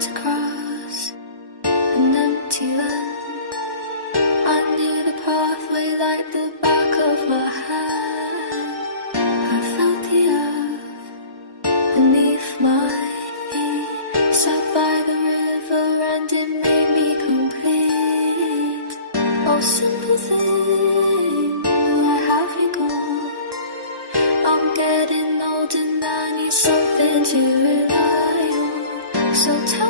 walked across an empty land. I knew the pathway like the back of my hand. I felt the earth beneath my feet. Sat by the river and it made me complete. Oh, simple thing, where have you gone? I'm getting old and I need something to rely on. So tell